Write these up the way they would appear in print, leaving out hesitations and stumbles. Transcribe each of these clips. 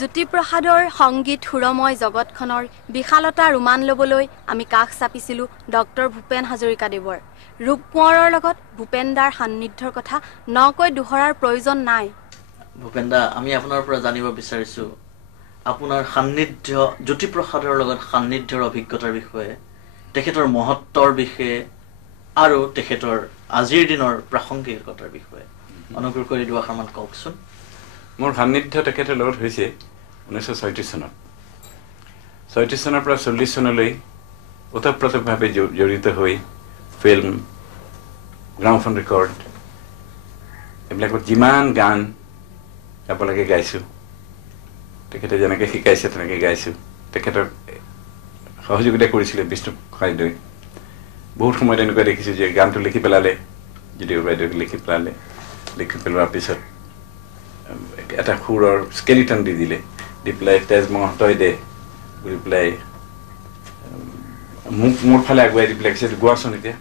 জ্যোতিপ্ৰসাদৰ সংগীত সুৰময় জগতখনৰ বিশালতা ৰোমান ল'বলৈ আমি কাষ চাপিছিলোঁ ডক্টৰ ভূপেন হাজৰিকাদেৱৰ। ৰূপ কোঁৱৰৰ লগত ভূপেন দাৰ সান্নিধ্যৰ কথা নকৈ দোহৰাৰ প্ৰয়োজন নাই। ভূপেন দা, আমি আপোনাৰ পৰা জানিব বিচাৰিছোঁ আপোনাৰ সান্নিধ্য, জ্যোতিপ্ৰসাদৰ লগত সান্নিধ্যৰ অভিজ্ঞতাৰ বিষয়ে, তেখেতৰ মহত্বৰ বিষয়ে আৰু তেখেতৰ আজিৰ দিনৰ প্ৰাসংগিকতাৰ বিষয়ে অনুগ্ৰহ কৰি দুআষাৰমান কওকচোন। মোৰ সান্নিধ্য তেখেতৰ লগত হৈছে 1936 চনত। 36 চনৰ পৰা 40 চনলৈ ওতঃপ্ৰোতভাৱে জড়িত হৈ ফিল্ম, গ্ৰামোফোন ৰেকৰ্ড এইবিলাকত যিমান গান গাব লাগে গাইছোঁ। তেখেতে যেনেকৈ শিকাইছে তেনেকৈ গাইছোঁ। তেখেতক সহযোগিতা কৰিছিলে বিষ্ণু বাইদেৱে। বহুত সময়ত এনেকুৱা দেখিছোঁ যে গানটো লিখি পেলালে, যদিও বাইদেউক লিখি পেলোৱাৰ পিছত এটা সুৰৰ স্কেলিটন দি দিলে, দি পেলাই তেজ মহন্তই দে বুলি পেলাই মোৰ ফালে আগুৱাই দি পেলাই কৈছে গোৱাচোন এতিয়া,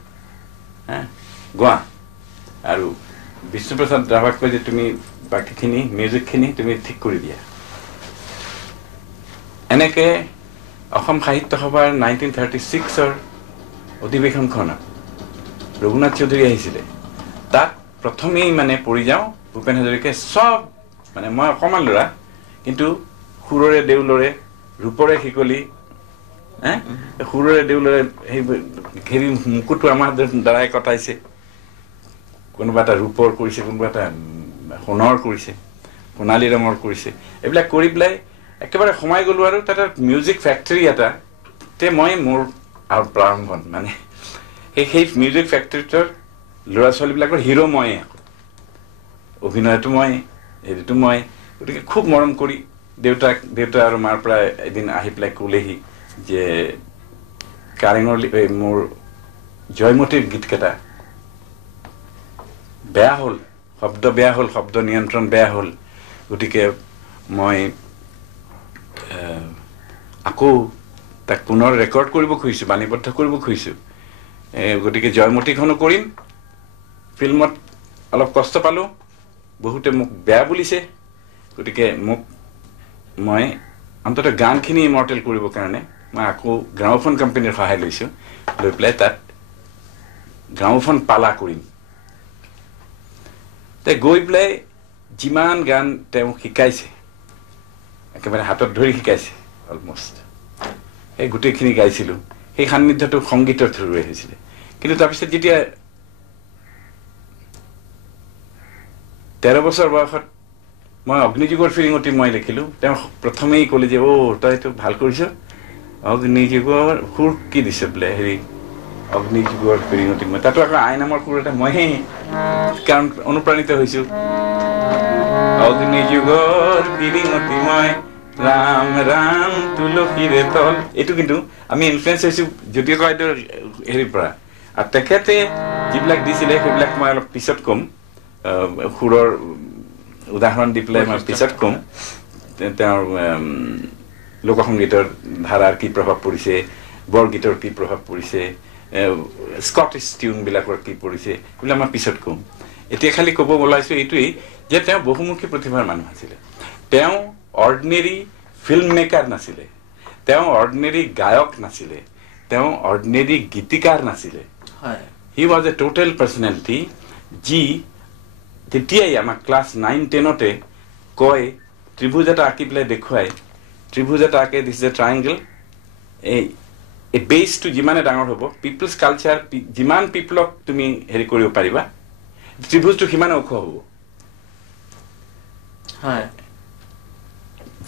গোৱা। আৰু বিষ্ণুপ্ৰসাদ ৰাভাক কয় যে তুমি বাকীখিনি মিউজিকখিনি তুমি ঠিক কৰি দিয়া। এনেকৈ অসম সাহিত্য সভাৰ 1936ৰ অধিৱেশনখনত ৰঘুনাথ চৌধুৰী আহিছিলে। তাত প্ৰথমেই মানে পৰি যাওঁ ভূপেন হাজৰিকাই চব, মানে মই অকণমান ল'ৰা কিন্তু সুৰৰে দেউলৰে ৰূপৰে শিকলি, সুৰৰে দেউলৰে সেই ঘেৰি মুকুটটো আমাৰ দ্বাৰাই কটাইছে। কোনোবা এটা ৰূপৰ কৰিছে, কোনোবা এটা সোণৰ কৰিছে, সোণালী ৰঙৰ কৰিছে। এইবিলাক কৰি পেলাই একেবাৰে সোমাই গ'লোঁ আৰু তাতে মিউজিক ফেক্টৰী এটাতে মই মোৰ আৰু প্ৰাৰম্ভণ মানে সেই মিউজিক ফেক্টৰীটোৰ ল'ৰা ছোৱালীবিলাকৰ হিৰো ময়ে, অভিনয়টো মই, হেৰিটো মই। গতিকে খুব মৰম কৰি দেউতা আৰু মাৰ পৰা এদিন আহি পেলাই ক'লেহি যে কাৰেঙৰ মোৰ জয়মতীৰ গীতকেইটা বেয়া হ'ল, শব্দ বেয়া হ'ল, শব্দ নিয়ন্ত্ৰণ বেয়া হ'ল। গতিকে মই আকৌ তাক পুনৰ ৰেকৰ্ড কৰিব খুজিছোঁ, বাণীবদ্ধ কৰিব খুজিছোঁ। গতিকে জয়মতীখনো কৰিম। ফিল্মত অলপ কষ্ট পালোঁ, বহুতে মোক বেয়া বুলিছে। গতিকে মই অন্ততঃ গানখিনি ইমৰ্টেল কৰিবৰ কাৰণে মই আকৌ গ্ৰামোফোন কোম্পানীৰ সহায় লৈছোঁ, লৈ পেলাই তাত গ্ৰামোফোন পালা কৰিম। তে গৈ পেলাই যিমান গান তেওঁ শিকাইছে, একেবাৰে হাতত ধৰি শিকাইছে অলমষ্ট, সেই গোটেইখিনি গাইছিলোঁ। সেই সান্নিধ্যটো সংগীতৰ থ্ৰুৰে হৈছিলে। কিন্তু তাৰপিছত যেতিয়া 13 বছৰ বয়সত মই অগ্নিযুগৰ ফিৰিঙতি মই লিখিলোঁ, তেওঁ প্ৰথমেই ক'লে যে তইতো ভাল কৰিছ, অগ্নিযুগৰ সুৰ কি দিছে বোলে, হেৰি অগ্নিযুগৰ ফিৰিঙতি। মই তাতো আকৌ আই নামৰ সুৰ এটা মইহে কাৰণ অনুপ্ৰাণিত হৈছোঁ। অগ্নিযুগৰ ফিৰিঙতি মই ৰাম ৰাম তুলসীৰে তল, এইটো কিন্তু আমি ইনফ্লুৱেঞ্চ হৈছোঁ জ্যোতি বাইদেউৰ হেৰিৰ পৰা। আৰু তেখেতে যিবিলাক দিছিলে সেইবিলাক মই অলপ পিছত ক'ম, সুৰৰ উদাহৰণ দি পেলাই মই পিছত ক'ম। তেওঁৰ লোকসংগীতৰ ধাৰাৰ কি প্ৰভাৱ পৰিছে, বৰগীতৰ কি প্ৰভাৱ পৰিছে, স্কটিছ টিউনবিলাকৰ কি পৰিছে, সেইবিলাক মই পিছত ক'ম। এতিয়া খালি ক'ব ওলাইছোঁ এইটোৱেই যে তেওঁ বহুমুখী প্ৰতিভাৰ মানুহ আছিলে। তেওঁ অৰ্ডিনেৰী ফিল্ম মেকাৰ নাছিলে, তেওঁ অৰ্ডিনেৰী গায়ক নাছিলে, তেওঁ অৰ্ডিনেৰী গীতিকাৰ নাছিলে। He was a total personality, যি তেতিয়াই আমাক ক্লাছ 9-10তে কয়, ত্ৰিভুজ এটা আঁকি পেলাই দেখুৱাই, ত্ৰিভুজ এটা আঁকে, দিছ ইজ এ ট্ৰাইংগল, এই বেছটো যিমানে ডাঙৰ হ'ব, পিপলছ কালচাৰ যিমান পিপলক তুমি হেৰি কৰিব পাৰিবা, ত্ৰিভুজটো সিমানে ওখ হ'ব।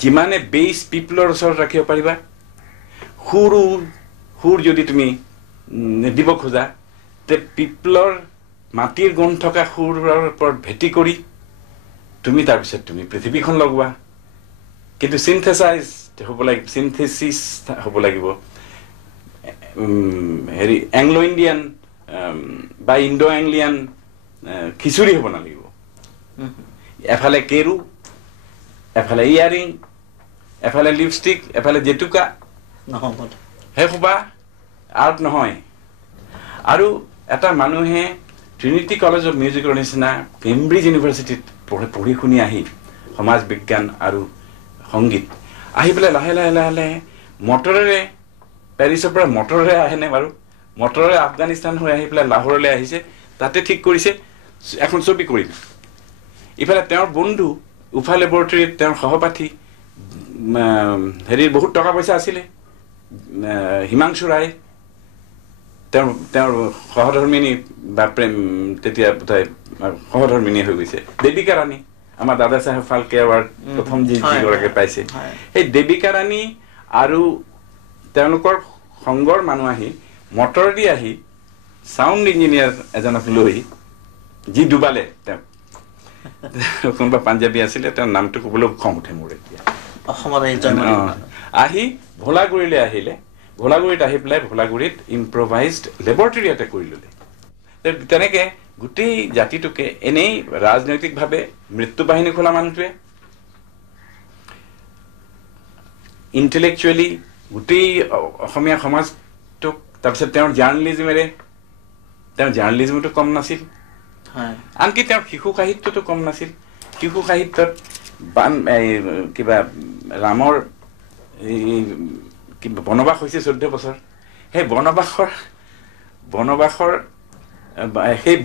যিমানে বেছ পিপলৰ ওচৰত ৰাখিব পাৰিবা, সুৰ যদি তুমি দিব খোজা, তে পিপলৰ মাটিৰ গুণ থকা সুৰৰ ওপৰত ভেটি কৰি তুমি তাৰপিছত তুমি পৃথিৱীখন লগোৱা। কিন্তু চিন্থেচাইজ হ'ব লাগিব, চিন্থেচিছ হ'ব লাগিব। হেৰি এংলো ইণ্ডিয়ান বা ইণ্ডো এংলিয়ান খিচুৰি হ'ব নালাগিব। এফালে কেৰু, এফালে ইয়াৰিং, এফালে লিপষ্টিক, এফালে জেতুকা, সেই সোপা আৰ্ট নহয়। আৰু এটা মানুহে ট্ৰিনিটি কলেজ অফ মিউজিকৰ নিচিনা কেম্ব্ৰিজ ইউনিভাৰ্চিটিত পঢ়ি শুনি আহি সমাজ বিজ্ঞান আৰু সংগীত আহি পেলাই লাহে লাহে লাহে লাহে মটৰেৰে পেৰিছৰ পৰা মটৰেৰে আহেনে বাৰু মটৰেৰে আফগানিস্তান হৈ আহি পেলাই লাহোৰলৈ আহিছে তাতে ঠিক কৰিছে এখন ছবি কৰিম ইফালে তেওঁৰ বন্ধু উফা লেবৰেটৰীত তেওঁৰ সহপাঠী হেৰিৰ বহুত টকা পইচা আছিলে হিমাংশু ৰায় তেওঁৰ সহধৰ্মিনী বা প্ৰেম তেতিয়া বোধহয় সহধৰ্মিনী হৈ গৈছে দেৱিকা ৰাণী আমাৰ দাদা চাহেব ফাল্কে এৱাৰ্ড প্ৰথম যিগৰাকী পাইছে সেই দেৱিকা ৰাণী আৰু তেওঁলোকৰ সংগৰ মানুহ আহি মটৰ দি আহি সাউণ্ড ইঞ্জিনিয়াৰ এজনক লৈ যি ডুবালে তেওঁ কোনোবা পাঞ্জাবী আছিলে তেওঁৰ নামটো ক'বলৈ খং উঠে মোৰ এতিয়া আহি ভোলাগুৰিলৈ আহিলে ভোলাগুৰিত আহি পেলাই ভোলাগুৰিত ইম্প্ৰভাইজড লেবৰেটৰী এটা কৰি ল'লে তেনেকে গোটেই জাতিটোকে এনেই ৰাজনৈতিকভাৱে মৃত্যু বাহিনী খোলা মানুহটোৱে ইণ্টেলেকচুৱেলি গোটেই অসমীয়া সমাজটোক তাৰপিছত তেওঁৰ জাৰ্ণেলিজমতো কম নাছিল আনকি তেওঁৰ শিশু সাহিত্যতো কম নাছিল শিশু সাহিত্যত কিবা ৰামৰ বনবাস হৈছে 14 বছৰ সেই বনবাসৰ সেই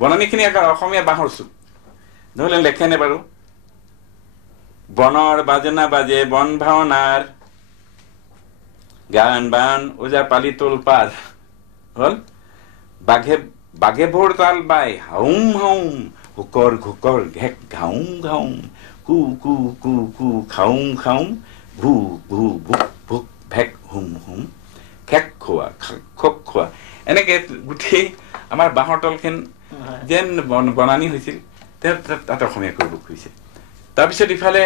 বনানীখিনি অসমীয়া বাঁহৰ চুক নহ'লে লেখেনে বাৰু বনৰ বাজনা বাজে বন ভাওনাৰ গান বান ওজা পালি তোল পাৰ হল বাঘে ভোৰ তাল বাই হাউম হাউম হুকৰ ঘুকৰ ঘেক ঘাউম ঘাউম কু কু কু কু খাউম খাউম ভু ভু ভুক ভুক ভেক হুম হুম খেক খোৱা খক খোৱা এনেকে গোটেই আমাৰ বাঁহৰ তলখন যেন বনানী হৈছিল তাত অসমীয়া কৰিব খুজিছে তাৰপিছত ইফালে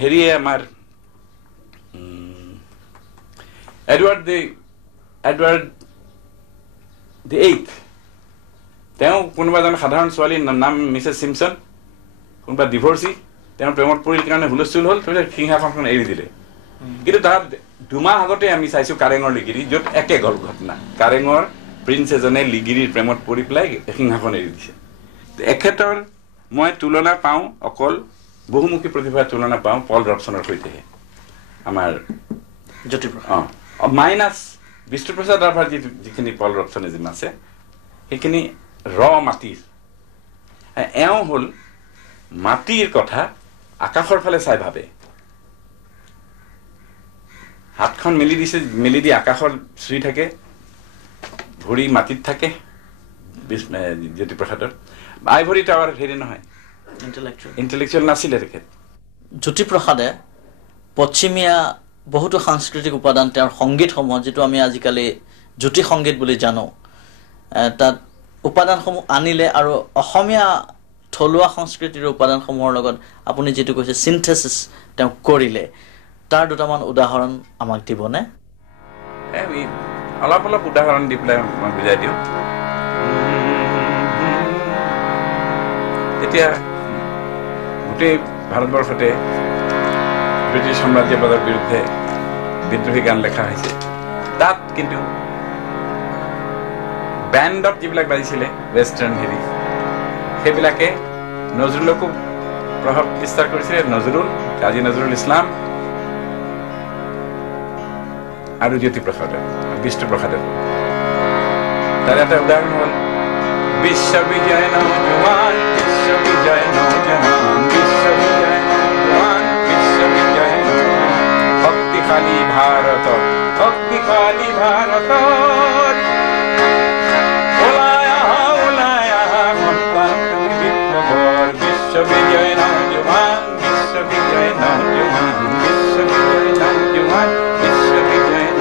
হেৰিয়ে আমাৰ এডৱাৰ্ড দি এইথ তেওঁ কোনোবা এজন সাধাৰণ ছোৱালীৰ নাম মিছেছ চিমছন কোনোবা ডিভৰ্চি তেওঁৰ প্ৰেমত পৰিল কাৰণে হুলস্থুল হ'ল তাৰপিছত সিংহাসনখন এৰি দিলে কিন্তু তাৰ 2 মাহ আগতে আমি চাইছো কাৰেঙৰ লিগিৰি য'ত একে গল ঘটনা কাৰেঙৰ প্ৰিন্স এজনে লিগিৰিৰ প্ৰেমত পৰি পেলাই সিংহাসন এৰি দিছে এখেতৰ মই তুলনা পাওঁ অকল বহুমুখী প্ৰতিভাৰ তুলনা পাওঁ পল ৰবচনৰ সৈতেহে আমাৰ জ্যোতিপ্ৰসাদ মাইনাছ বিষ্ণুপ্ৰসাদ ৰাভাৰ যিখিনি পল ৰবচনিজিম আছে সেইখিনি মাটিৰ এওঁ হ'ল মাটিৰ কথা আকাশৰ ফালে চাই ভাবে হাতখন মেলি দি আকাশৰ চুই থাকে ভৰি মাটিত থাকে জ্যোতিপ্ৰসাদৰ আইভৰি টাৱাৰ হেৰি নহয় ইণ্টেলেকচুৱেল নাছিলে তেখেত জ্যোতিপ্ৰসাদে পশ্চিমীয়া বহুতো সাংস্কৃতিক উপাদান তেওঁৰ সংগীতসমূহ যিটো আমি আজিকালি জ্যোতি সংগীত বুলি জানো তাত উপাদানসমূহ আনিলে আৰু অসমীয়া থলুৱা সংস্কৃতিৰ উপাদানসমূহৰ লগত আপুনি যেটো কৈছে সিনথেসিস তেওঁ কৰিলে তাৰ দুটামান উদাহৰণ আমাক দিবনে অলপ উদাহৰণ দি পেলাই মই বুজাই দিওঁ এতিয়া গোটেই ভাৰতবৰ্ষতে ব্ৰিটিছ সাম্ৰাজ্যবাদৰ বিৰুদ্ধে বিদ্ৰোহী গান লেখা হৈছে তাত কিন্তু ব্যান্ডত যিবিলাক বাজিছিলে ৱেষ্টাৰ্ণ হেৰি সেইবিলাকে নজৰুলকো প্ৰভাৱ বিস্তাৰ কৰিছিলে নজৰুল কাজী নজৰুল ইছলাম আৰু জ্যোতিপ্ৰসাদে বিষ্ণুপ্ৰসাদে তাৰ এটা উদাহৰণ হ'ল বিশ্ববিজয় নৌজৱান বিশ্ববিজয় নৌজৱান বিশ্ববিজয় নৌজৱান বিশ্ববিজয় শক্তিশালী ভাৰত বিশ্ববিজয় নৌজৱান বিশ্ববিজয় নৌজৱান বিশ্ববিজয় নৌজৱান বিশ্ববিজয়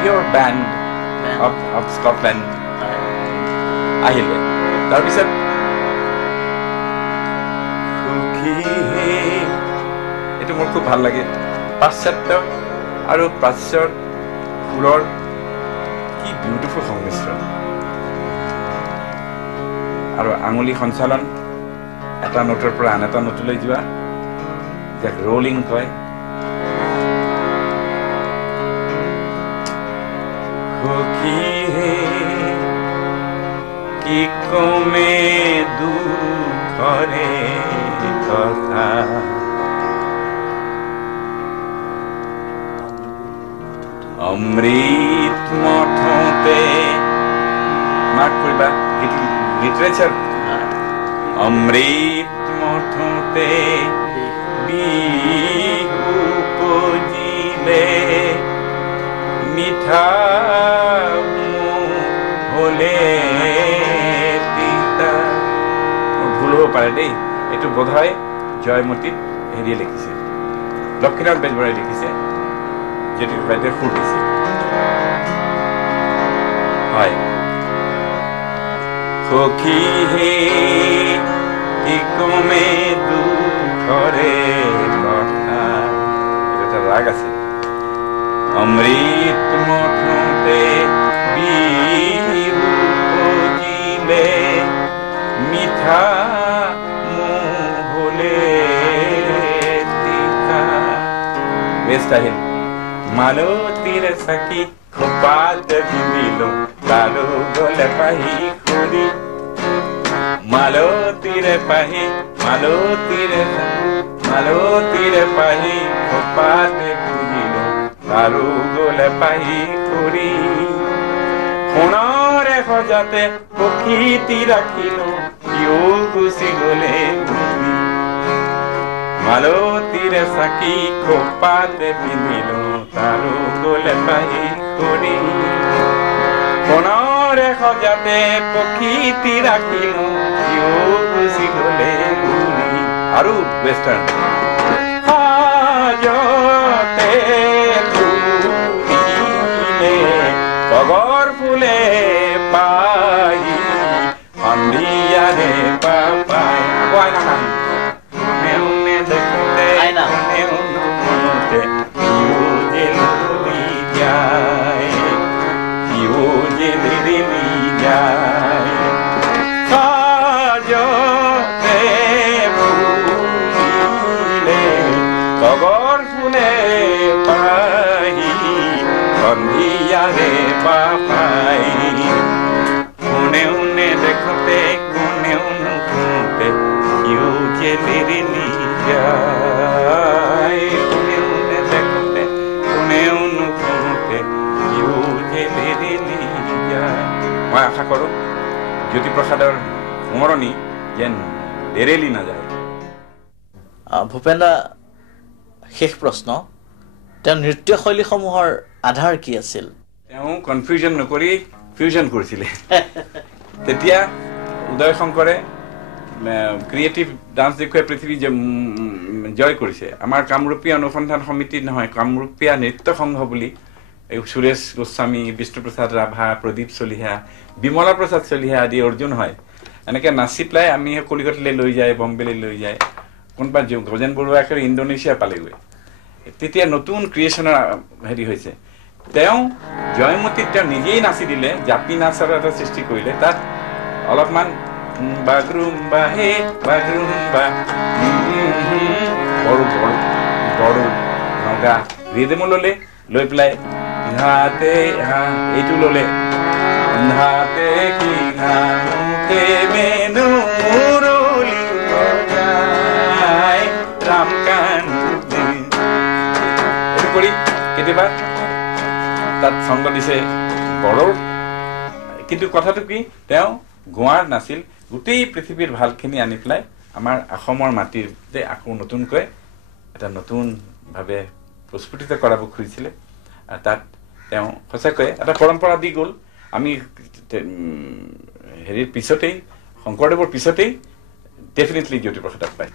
পিয়ৰ ব্যান্ড অফ স্কটলেণ্ড আহিলে তাৰপিছত এইটো মোৰ খুব ভাল লাগে পাশ্চাত্য আৰু প্ৰাচ্যৰ সুৰৰ কি বিউটিফুল সংমিশ্ৰণ আৰু আঙুলি সঞ্চালন এটা নোটৰ পৰা আন এটা নোটলৈ যোৱা যাক ৰোলিং কয় কি কমে দুখৰে কথা অমৃত মঠতে মাৰ্ক কৰিবা লিটাৰেচাৰ অমৃত মঠতে বিহু পজিলে মিঠা হলে তিতা ভুল হ'ব পাৰে দেই এইটো বোধহয় জয়মতীত হেৰিয়ে লিখিছে লক্ষ্মীনাথ বেজবৰাই লিখিছে যেটি বাইদেউ সুৰ দিছে হয় সখী হে কি কমে দুখৰে কথা এটা ৰাগ আছে অমৃত মঠতে বিহু পজিলে মিঠা হলে তিতা বেষ্ট আহিল মালতীৰ চাকি খোপাত দিলো কালো গলে পাহি খুলি মালতীৰ পাহি খোপাত দিলো কালো গলে পাহি খুলি সোণৰে সজাতে পক্ষীটি ৰাখিলো কিয় গুচি গলে মালতীৰ চাকি খোপাতে পিন্ধিলো তাৰো গলে পাহি কৰি সোণৰে সজাতে পক্ষীটি ৰাখিলো কিয় গুচি গলে আৰু ৱেষ্টাৰ্ণ সাজতে ফুলিলে তগৰ ফুলে পাই সন্ধিয়াৰে পাপাই কোৱাই নাখান তগৰ ফুলে পাহি সন্ধিয়াৰে পাপাই কোনে উনে দেখোতে কোনে নুশুতে সিও যে লিৰিলি যায় কোনে উনে দেখোতে কোনে নুশুতে সিও যে লিৰিলি যায় মই আশা কৰোঁ জ্যোতিপ্ৰসাদৰ সোঁৱৰণি যেন দেৰেলি নাযায় ভূপেন দা শেষ প্ৰশ্ন তেওঁৰ নৃত্যশৈলীসমূহৰ আধাৰ কি আছিল তেওঁ কনফিউজন নকৰি ফিউজন কৰিছিলে তেতিয়া উদয় শংকৰে ক্ৰিয়েটিভ ডান্স দেখুৱাই পৃথিৱী জয় কৰিছে আমাৰ কামৰূপীয়া অনুসন্ধান সমিতি নহয় কামৰূপীয়া নৃত্য সংঘ বুলি এই সুৰেশ গোস্বামী বিষ্ণুপ্ৰসাদ ৰাভা প্ৰদীপ চলিহা বিমলা প্ৰসাদ চলিহা আদি অৰ্জুন হয় এনেকৈ নাচি পেলাই আমি কলিকতালৈ লৈ যায় বম্বেলৈ লৈ যায় কোনোবা গজেন বৰুৱাকে ইণ্ডোনেছিয়া পালেগৈ তেতিয়া নতুন ক্ৰিয়েশ্যনৰ হেৰি হৈছে তেওঁ জয়মতীত তেওঁ নিজেই নাচি দিলে জাপি নাচৰ এটা সৃষ্টি কৰিলে তাত অলপমান বাগৰুম্বা হে বাগৰুম্বা বড়ো নগা ৰিদমো ল'লে লৈ পেলাই হাতে এইটো ল'লে হাতে কি ঘামুকে মেনু মুৰলি বজাই ৰামকান এইটো কৰি কেতিয়াবা তাত সংগ দিছে বড়োৰ কিন্তু কথাটো কি তেওঁ গোৱাৰ নাছিল গোটেই পৃথিৱীৰ ভালখিনি আনি পেলাই আমাৰ অসমৰ মাটিতে আকৌ নতুনকৈ এটা নতুনভাৱে প্ৰস্ফুটিত কৰাব খুজিছিলে আৰু তাত তেওঁ সঁচাকৈ এটা পৰম্পৰা দি গ'ল আমি হেৰিৰ পিছতেই শংকৰদেৱৰ পিছতেই ডেফিনেটলি জ্যোতিপ্ৰসাদক পায়